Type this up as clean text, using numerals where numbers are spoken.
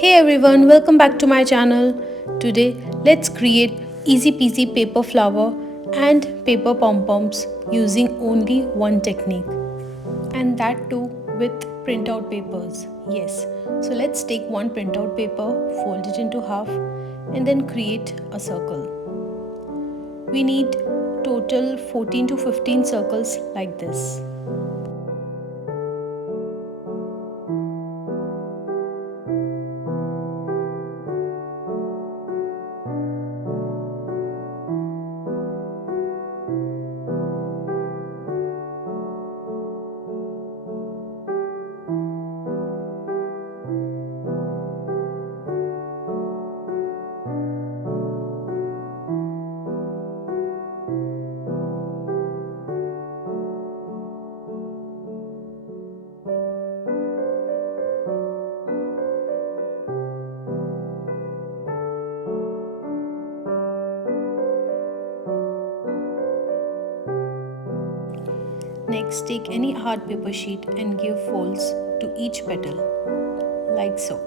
Hey everyone, welcome back to my channel. Today, let's create easy peasy paper flower and paper pom-poms using only one technique, and that too with printout papers. Yes, so let's take one printout paper, fold it into half, and then create a circle. We need total 14 to 15 circles like this. Next, take any hard paper sheet and give folds to each petal, like so.